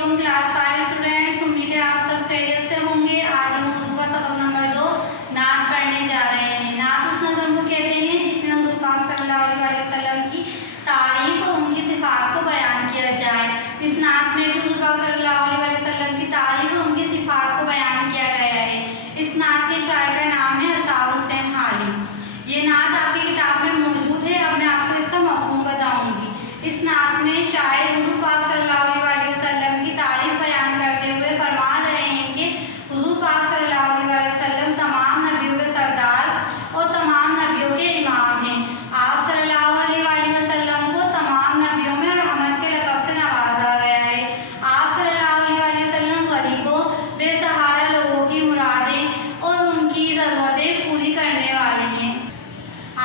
वालेकुम class 5 students, उम्मीद है आप सब खैरियत से होंगे। आज हम उर्दू का सबक नंबर 2 नात पढ़ने जा रहे हैं। नात उस नज़म को कहते हैं जिसमें हुज़ूर पाक सल्लल्लाहु अलैहि वसल्लम की तारीफ और उनकी सिफात को बयान किया जाए। इस नात में भी हुज़ूर पाक सल्लल्लाहु अलैहि वसल्लम की तारीफ और उनकी सिफात को बयान किया गया है। इस नात के शायर का नाम है अताउर हुसैन हाली। ये नात आपकी किताब में मौजूद है। अब मैं आपको इसका मफ़हूम बताऊँगी। इस नात में शायर हुज़ूर पाक सल्लल्लाहु अलैहि वसल्लम की तारीफ बयान करते हुए फरमा रहे हैं कि हुज़ूर पाक सल्लल्लाहु अलैहि वसल्लम तमाम नबियों के सरदार और तमाम नबियों के इमाम हैं। आप सल्लल्लाहु अलैहि वसल्लम को तमाम नबियों में रहमत के लक़ब से नवाजा गया है। आप सल्लल्लाहु अलैहि वसल्लम गरीबों, बेसहारा लोगों की मुरादें और उनकी ज़रूरतें पूरी करने वाले हैं।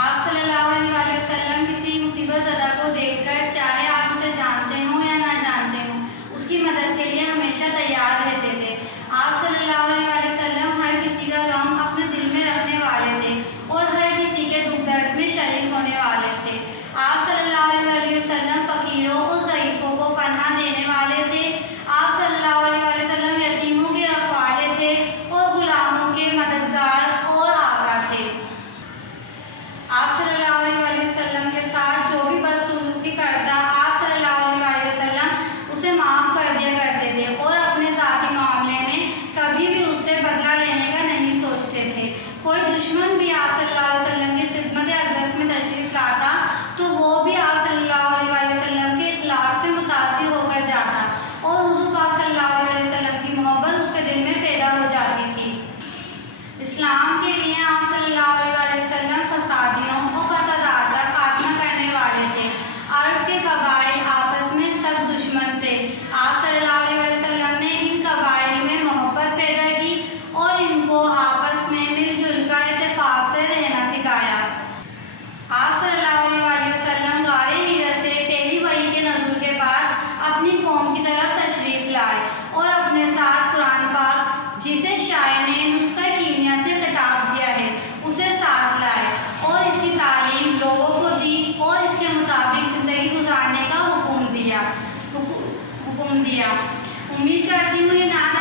आप सल्लल्लाहु अलैहि वसल्लम किसी मुसीबत ज़दा को देखकर, चाहे आप उसे जानते हो या ना जानते हो, उसकी मदद के लिए हमेशा तैयार रहते थे। आप सल्लल्लाहु अलैहि वसल्लम हर किसी का गम अपने दिल में रखने वाले थे और हर किसी के दुख दर्द में शरीक होने वाले थे। आप सल्लल्लाहु अलैहि वसल्लम फ़कीरों और ज़ईफ़ों को पनाह देने वाले थे। आप सल्लल्लाहु अलैहि वसल्लम यतीमों के रखवाले थे और गुलामों के मददगार और आका थे। आप सल्लल्लाहु अलैहि वसल्लम के साथ जो भी बदसलूकी करता, आप सल्लल्लाहु अलैहि वसल्लम उसे माफ़ कर दिया करते थे और अपने ज़ाती मामले में कभी भी उससे बदला लेने का नहीं सोचते थे। कोई दुश्मन भी आप सल्लल्लाहु अलैहि वसल्लम की खिदमत अक़दस में तशरीफ़ लाता तो वो भी आप सल्लल्लाहु अलैहि वसल्लम के इखलाक़ से मुतासिर होकर जाता और हुज़ूर पाक सल्लल्लाहु अलैहि वसल्लम की मोहब्बत उसके दिल में पैदा हो जाती थी। इस्लाम के लिए आप सल्लल्लाहु अलैहि वसल्लम फसादियों और फसादात का खात्मा करने वाले थे। अरब के कबाइल आपस में सब दुश्मन थे। आप सल्लल्लाहु अलैहि वसल्लम ने इन कबाइल में मोहब्बत पैदा की और इनको आपस में मिलजुल कर इत्तेफाक से रहना सिखाया। आप सल्लल्लाहु अलैहि वसल्लम गारे हिरा से पहली वही के नज़ुल के बाद अपनी कौम की तरफ तशरीफ़ लाए और अपने साथ कुरान पाक, जिसे शायर ने नुस्ख़ा कीमिया से खिताब दिया है, उसे साथ लाए और इसकी तालीम लोगों को दी और इसके मुताबिक ज़िंदगी गुजारने का हुक्म दिया। उम्मीद करती हूँ ये नात